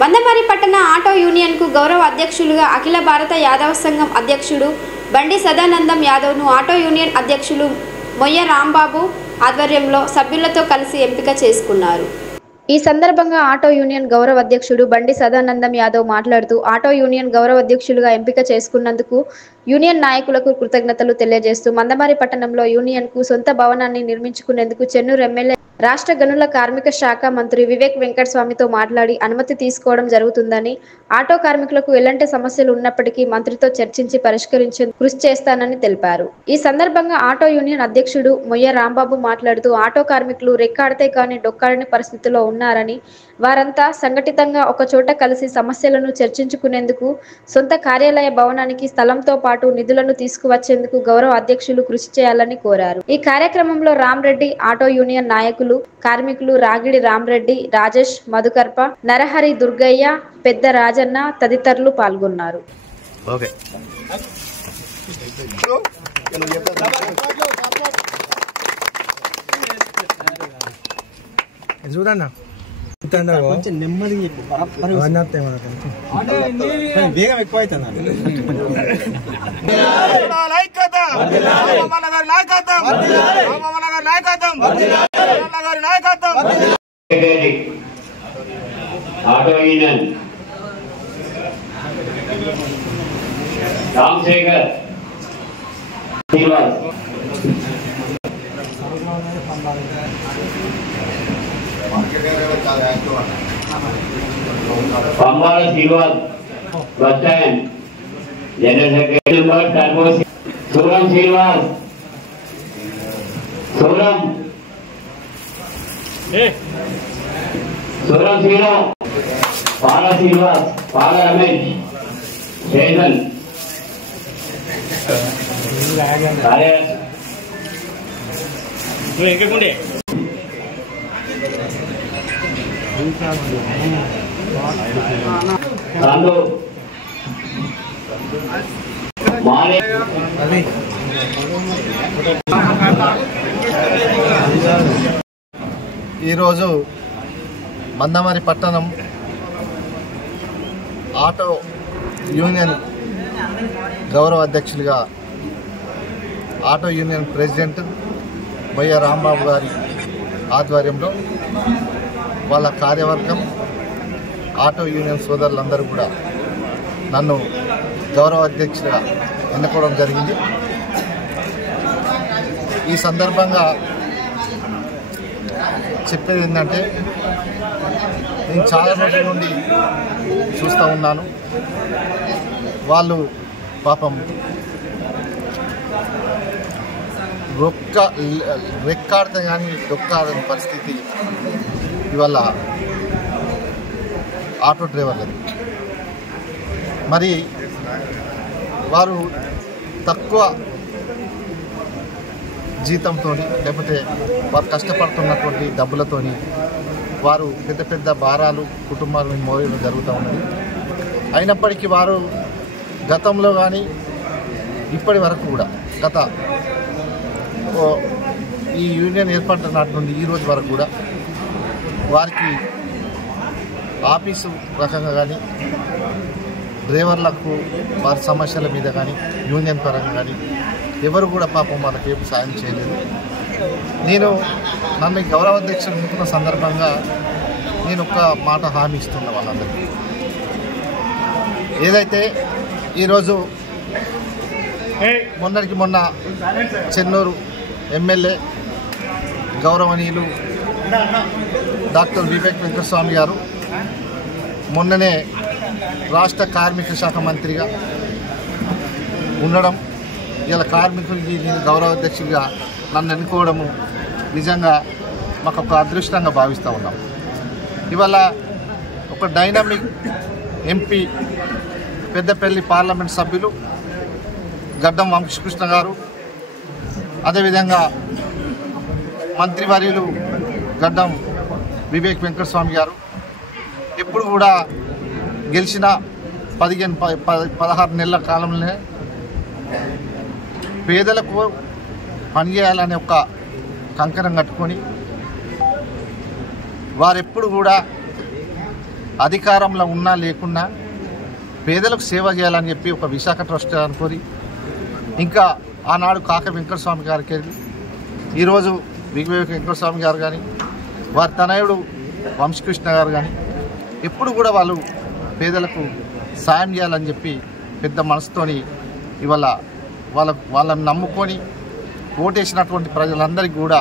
మందమరి పట్టణ ఆటో యూనియన్కు గౌరవ అధ్యక్షులుగా అఖిల భారత యాదవ సంఘం అధ్యక్షుడు బండి సదానందం యాదవ్ను ఆటో యూనియన్ అధ్యక్షులు మొయ్య రాంబాబు ఆధ్వర్యంలో సభ్యులతో కలిసి ఎంపిక చేసుకున్నారు. ఈ సందర్భంగా ఆటో యూనియన్ గౌరవ అధ్యక్షుడు బండి సదానందం యాదవ్ మాట్లాడుతూ ఆటో యూనియన్ గౌరవ అధ్యక్షులుగా ఎంపిక చేసుకున్నందుకు యూనియన్ నాయకులకు కృతజ్ఞతలు తెలియజేస్తూ మందమరి పట్టణంలో యూనియన్కు సొంత భవనాన్ని నిర్మించుకునేందుకు చెన్నూరు ఎమ్మెల్యే రాష్ట్ర గనుల కార్మిక శాఖ మంత్రి వివేక్ వెంకటస్వామితో మాట్లాడి అనుమతి తీసుకోవడం జరుగుతుందని, ఆటో కార్మికులకు ఎలాంటి సమస్యలు ఉన్నప్పటికీ మంత్రితో చర్చించి పరిష్కరించేందుకు కృషి చేస్తానని తెలిపారు. ఈ సందర్భంగా ఆటో యూనియన్ అధ్యక్షుడు మొయ్య రాంబాబు మాట్లాడుతూ ఆటో కార్మికులు రెక్కాడితే కానీ డొక్కాడని పరిస్థితిలో ఉన్నారని, వారంతా సంఘటితంగా ఒక చోట కలిసి సమస్యలను చర్చించుకునేందుకు సొంత కార్యాలయ భవనానికి స్థలంతో పాటు నిధులను తీసుకువచ్చేందుకు గౌరవ అధ్యక్షులు కృషి చేయాలని కోరారు. ఈ కార్యక్రమంలో రామ్రెడ్డి, ఆటో యూనియన్ నాయకులు, కార్మికులు రాగిడి రామ్రెడ్డి, రాజేష్, మధుకర్ప, నరహరి, దుర్గయ్య, పెద్ద రాజన్న తదితరులు పాల్గొన్నారు. కొంచెం నెమ్మది వేగం ఎక్కువ అవుతుంది. Auto union Ramasekhar Srinivas, Pambala Srinivas bus stand general secretary, Suram Srinivas, Suram Sriram, Pala Srinivas, పాల రమేష్, శేషన్ ఈరోజు మందమరి పట్టణం ఆటో యూనియన్ గౌరవ అధ్యక్షులుగా ఆటో యూనియన్ ప్రెసిడెంట్ మొయ్య రాంబాబు గారి ఆధ్వర్యంలో వాళ్ళ కార్యవర్గం, ఆటో యూనియన్ సోదరులందరూ కూడా నన్ను గౌరవ అధ్యక్షుడిగా ఎన్నుకోవడం జరిగింది. ఈ సందర్భంగా చెప్పేది ఏంటంటే, నేను చాలా రోజుల నుండి చూస్తూ ఉన్నాను, వాళ్ళు పాపం రెక్కాడితే కానీ డొక్కాడని పరిస్థితి ఇవాళ ఆటో డ్రైవర్లది. మరి వారు తక్కువ జీతంతో లేకపోతే వారు కష్టపడుతున్నటువంటి డబ్బులతోని వారు పెద్ద పెద్ద భారాలు కుటుంబాలను మోయడం జరుగుతూ ఉన్నది. అయినప్పటికీ వారు గతంలో కానీ ఇప్పటి వరకు కూడా గత ఈ యూనియన్ ఏర్పడిన నాటి నుండి ఈ రోజు వరకు కూడా వారికి ఆఫీసు రకంగా కానీ డ్రైవర్లకు వారి సమస్యల మీద కానీ యూనియన్ పరంగా కానీ ఎవరు కూడా పాపం వాళ్ళకి ఏం సాయం చేయలేదు. నన్ను గౌరవ అధ్యక్షులు ఎన్నుకున్న సందర్భంగా నేను ఒక మాట హామీ ఇస్తున్న వాళ్ళందరికీ, ఏదైతే ఈరోజు మొన్నటికి మొన్న చెన్నూరు ఎమ్మెల్యే గౌరవనీయులు డాక్టర్ వివేక్ వెంకటస్వామి గారు మొన్ననే రాష్ట్ర కార్మిక శాఖ మంత్రిగా ఉండడం, ఇలా కార్మికులకి నేను గౌరవ అధ్యక్షుడిగా నన్ను ఎన్నుకోవడము నిజంగా మాకు ఒక అదృష్టంగా భావిస్తూ ఉన్నాం. ఇవాళ ఒక డైనమిక్ ఎంపీ పెద్దపల్లి పార్లమెంట్ సభ్యులు గడ్డం వంశకృష్ణ గారు, అదేవిధంగా మంత్రివర్యులు గడ్డం వివేక్ వెంకటస్వామి గారు ఎప్పుడు కూడా గెలిచిన 16 నెలల కాలంలోనే పేదలకు పనిచేయాలనే ఒక కంకణం కట్టుకొని వారెప్పుడు కూడా అధికారంలో ఉన్నా లేకున్నా పేదలకు సేవ చేయాలని చెప్పి ఒక విశాఖ ట్రస్ట్ అనుకోని ఇంకా ఆనాడు కాక వెంకటస్వామి గారికి వెళ్ళి ఈరోజు వివేక వెంకటస్వామి గారు కానీ వారి తనయుడు వంశకృష్ణ గారు కానీ ఎప్పుడు కూడా వాళ్ళు పేదలకు సాయం చేయాలని చెప్పి పెద్ద మనసుతోని ఇవాళ వాళ్ళని నమ్ముకొని ఓటేసినటువంటి ప్రజలందరికీ కూడా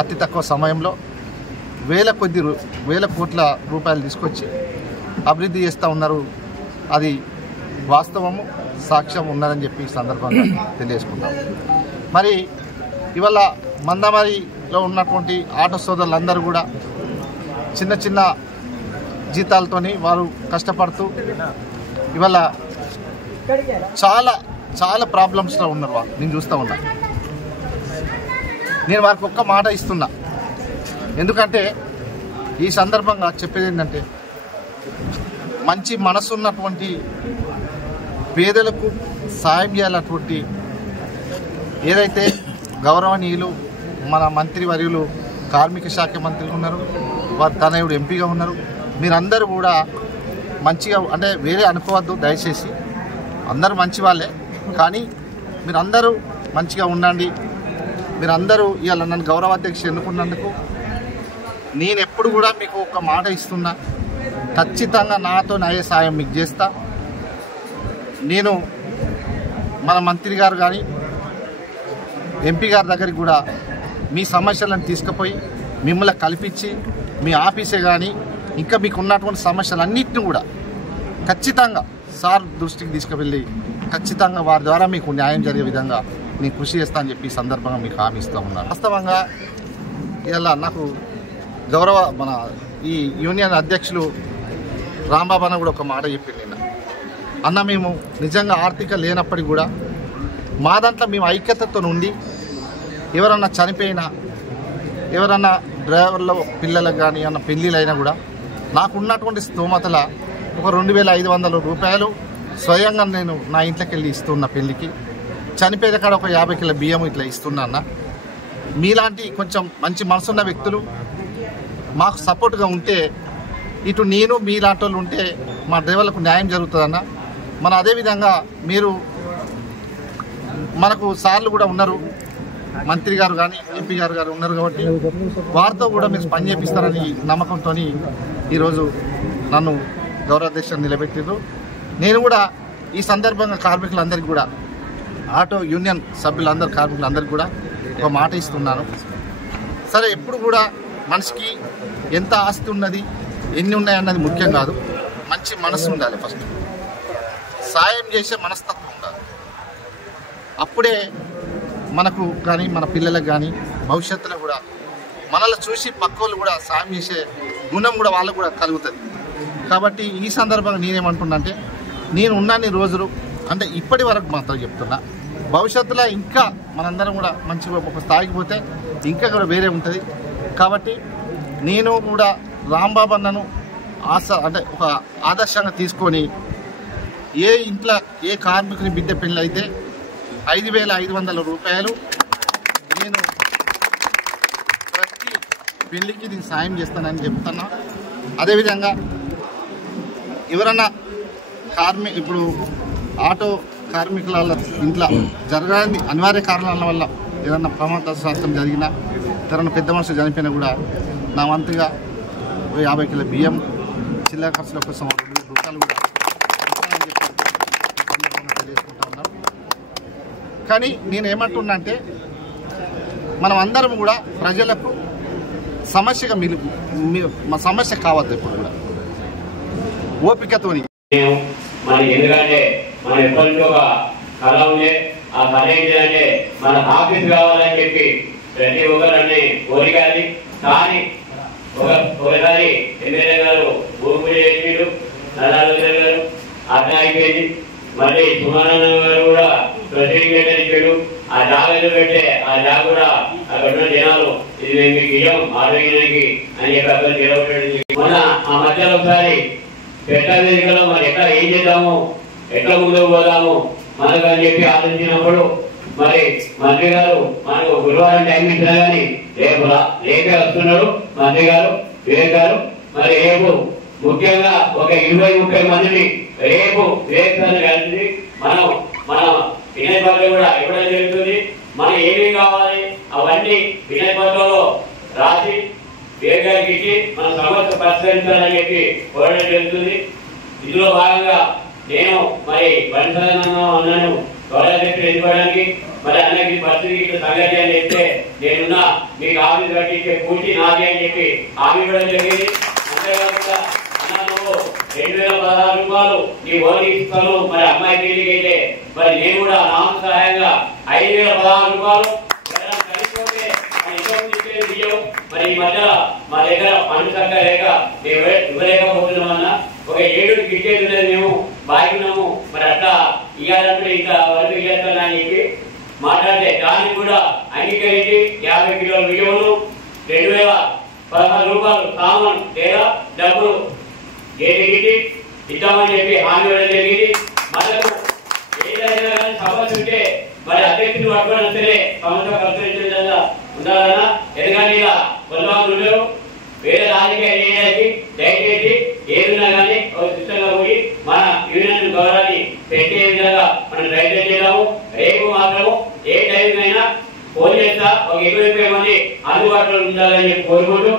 అతి తక్కువ సమయంలో వేల కోట్ల రూపాయలు తీసుకొచ్చి అభివృద్ధి చేస్తూ ఉన్నారు. అది వాస్తవము, సాక్ష్యం ఉన్నదని చెప్పి ఈ సందర్భంగా తెలియజేసుకుంటాం. మరి ఇవాళ మందమరిలో ఉన్నటువంటి ఆటో సోదరులందరూ కూడా చిన్న చిన్న జీతాలతోని వారు కష్టపడుతూ ఇవాళ చాలా చాలా ప్రాబ్లమ్స్లో ఉన్నారు. వాళ్ళు నేను చూస్తూ ఉన్నా. నేను వారికి ఒక్క మాట ఇస్తున్నా. ఎందుకంటే ఈ సందర్భంగా చెప్పేది ఏంటంటే మంచి మనసు ఉన్నటువంటి పేదలకు సాయం చేయాలన్నటువంటి ఏదైతే గౌరవనీయులు మన మంత్రివర్యులు కార్మిక శాఖ మంత్రి ఉన్నారు, వారి తనయుడు ఎంపీగా ఉన్నారు. మీరందరూ కూడా మంచిగా అంటే వేరే అనుకోవద్దు దయచేసి, అందరూ మంచి వాళ్ళే, కానీ మీరందరూ మంచిగా ఉండండి. మీరందరూ ఇవాళ నన్ను గౌరవాధ్యక్ష ఎన్నుకున్నందుకు నేను ఎప్పుడు కూడా మీకు ఒక మాట ఇస్తున్నా, ఖచ్చితంగా నాతో అయ్యే సాయం మీకు చేస్తా. నేను మన మంత్రి గారు కానీ ఎంపీ గారి దగ్గరికి కూడా మీ సమస్యలను తీసుకుపోయి మిమ్మల్ని కల్పించి మీ ఆఫీసే కానీ ఇంకా మీకు ఉన్నటువంటి సమస్యలన్నింటినీ కూడా ఖచ్చితంగా సార్ దృష్టికి తీసుకువెళ్ళి ఖచ్చితంగా వారి ద్వారా మీకు న్యాయం జరిగే విధంగా నేను కృషి చేస్తా అని చెప్పి ఈ సందర్భంగా మీకు హామీ ఇస్తూ ఉన్నాను. వాస్తవంగా ఇలా నాకు మన ఈ యూనియన్ అధ్యక్షులు రాంబాబు అన్న కూడా ఒక మాట చెప్పింది నిన్న. అన్న, మేము నిజంగా ఆర్థిక లేనప్పటికీ కూడా మా దాంట్లో మేము ఐక్యతతో ఉండి ఎవరన్నా చనిపోయినా, ఎవరన్నా డ్రైవర్ల పిల్లలకు కానీ అన్న పెళ్ళిళ్ళైనా కూడా నాకున్నటువంటి స్తోమతల ఒక 2,500 రూపాయలు స్వయంగా నేను నా ఇంట్లోకి వెళ్ళి ఇస్తున్నా. పెళ్ళికి చనిపోయిన కాడ ఒక 50 కిలో బియ్యం ఇట్లా ఇస్తున్నా అన్న. మీలాంటి కొంచెం మంచి మనసున్న వ్యక్తులు మాకు సపోర్ట్గా ఉంటే, ఇటు నేను మీలాంటి వాళ్ళు ఉంటే మా డ్రైవర్లకు న్యాయం జరుగుతుందన్న. మన అదేవిధంగా మీరు మనకు సార్లు కూడా ఉన్నారు, మంత్రి గారు కానీ ఎంపీ గారు ఉన్నారు కాబట్టి వారితో కూడా మీరు పని చేపిస్తారని నమ్మకంతో ఈరోజు నన్ను గౌరవాధ్యక్షులు నిలబెట్టారు. నేను కూడా ఈ సందర్భంగా కార్మికులందరికీ కూడా, ఆటో యూనియన్ సభ్యులందరూ కార్మికులందరికీ కూడా ఒక మాట ఇస్తున్నాను. సరే, ఎప్పుడు కూడా మనిషికి ఎంత ఆస్తి ఉన్నది, ఎన్ని ఉన్నాయన్నది ముఖ్యం కాదు, మంచి మనసు ఉండాలి. ఫస్ట్ సాయం చేసే మనస్తత్వం ఉండాలి. అప్పుడే మనకు కానీ మన పిల్లలకు కానీ భవిష్యత్తులో కూడా మనల్ని చూసి పక్కోళ్ళు కూడా సాయం చేసే గుణం కూడా వాళ్ళకు కూడా కలుగుతుంది. కాబట్టి ఈ సందర్భంగా నేనేమంటున్నా అంటే, నేను ఉన్నన్ని రోజులు అంటే ఇప్పటి వరకు మాత్రం చెప్తున్నా, భవిష్యత్తులో ఇంకా మనందరం కూడా మంచిగా ఒక స్థాయికి పోతే ఇంకా కూడా వేరే ఉంటుంది. కాబట్టి నేను కూడా రాంబాబు అన్నను అంటే ఒక ఆదర్శంగా తీసుకొని ఏ ఇంట్లో ఏ కార్మికుని బిడ్డ పెళ్ళి అయితే 5,500 రూపాయలు నేను ప్రతి పెళ్ళికి దీనికి సాయం చేస్తానని చెప్తున్నా. అదేవిధంగా ఎవరన్నా ఇప్పుడు ఆటో కార్మికుల ఇంట్లో జరగని అనివార్య కారణాల వల్ల ఏదన్నా ప్రమాదశాస్త్రం జరిగినా, ఎవరైనా పెద్ద మనుషులు చనిపోయినా కూడా నా వంతుగా 50 కిలో బియ్యం, చిల్లర ఖర్చుల కోసం 2 రూపాయలు కూడా తెలియజేసుకుంటా ఉన్నాం. కానీ నేను ఏమంటున్నా అంటే, మనం అందరం కూడా ప్రజలకు సమస్యగా మా సమస్య కావద్దు. ఇప్పుడు కూడా ఓపికతోని మనకి, ఎందుకంటే మనం ఎప్పటి నుంచో ఒక కళ ఉండే, ఆ కళ ఏంటంటే మన ఆఫీస్ కావాలని చెప్పి ప్రతి ఒక్కరన్నీ కోరికాలి. కానీ ఒకసారి ఎమ్మెల్యే గారు భూమి చేసిండు, నల్లారెడ్డి గారు అట్లా అయిపోయింది. మళ్ళీ సుమానంద గారు కూడా ప్రొసీడింగ్ ఇచ్చాడు. ఆ జాగ్రత్త పెట్టే ఆ జాగ కూడా అక్కడ ఉన్న జనాలు ఇది మేము మీకు ఇయ్యం ఆరోగ్యానికి అని చెప్పి అక్కడ నిలబడి మొన్న ఆ మధ్యలో ఒకసారి పెట్ట వేదికలో మరి ఎట్లా ఏం చేద్దాము, ఎట్లా ముందుకు పోదాము మనకు అని చెప్పి ఆలోచించినప్పుడు మరి మంత్రి గారు మనకు గురువారం టైం ఇచ్చినా కానీ రేపే వస్తున్నారు మంత్రి గారు, వివేక్ గారు. మరి రేపు ముఖ్యంగా ఒక 20-30 మందిని రేపు కలిసి మనం మన వినయ పత్రం కూడా ఇవ్వడం జరుగుతుంది. మనం ఏమేమి కావాలి అవన్నీ వినయ పత్రంలో రాసి వేగానికి ఇచ్చి మన సమస్య పరిష్కరించాలని చెప్పి కోరడం జరుగుతుంది. ఇందులో భాగంగా నేను మరి అన్నను గౌరవాధ్యక్షులు ఎన్నుకోవడానికి మరి అన్నకి పరిస్థితి సంగతి అని చెప్తే నేనున్నా మీకు ఆఫీస్ కట్టించే పూర్తి నాది అని చెప్పి హామీ ఇవ్వడం జరిగింది. అంతేకాకుండా అన్న నువ్వు 2016 రూపాయలు నీ ఓడి ఇస్తాను మరి అమ్మాయి పెళ్లికి అయితే మరి నేను కూడా నాకు సహాయంగా 5016 రూపాయలు కలిసిపోతే మరి ఈ మధ్య మా దగ్గర పండు చక్క లేక మేము ఇవ్వలేకపోతున్నామన్నా ఒక 7 కిటికీలు ఉన్నది మేము బాగున్నాము మరి అట్లా ఇవ్వాలంటే ఇంకా వరకు ఇవ్వాలని అని చెప్పి మాట్లాడితే దానికి కూడా అంగీకరించి 50 కిలోల బియ్యములు 2016 రూపాయలు సామాన్ లేదా డబ్బులు ఏది ఇద్దామని చెప్పి హామీ ఇవ్వడం జరిగింది. మనకు ఏదైనా కానీ సమస్య ఉంటే మరి అధ్యక్షుడు పట్టుకొని వస్తేనే సమస్య పరిష్కరించే విధంగా ఉండాలన్నా. ఎందుకంటే ఇలా కొంతమంది ఉండరు వేరే రాజకీయ చేయడానికి దయచేసి ఏదున్నా కానీ ఒక సిస్టంగా పోయి మన యూనియన్ గౌరవాన్ని పెట్టే విధంగా మనం ప్రయత్నం చేద్దాము. రేపు మాత్రము ఏ టైం అయినా ఫోన్ చేస్తా ఒక 20 మంది అందుబాటులో ఉండాలని చెప్పి కోరుకుంటూ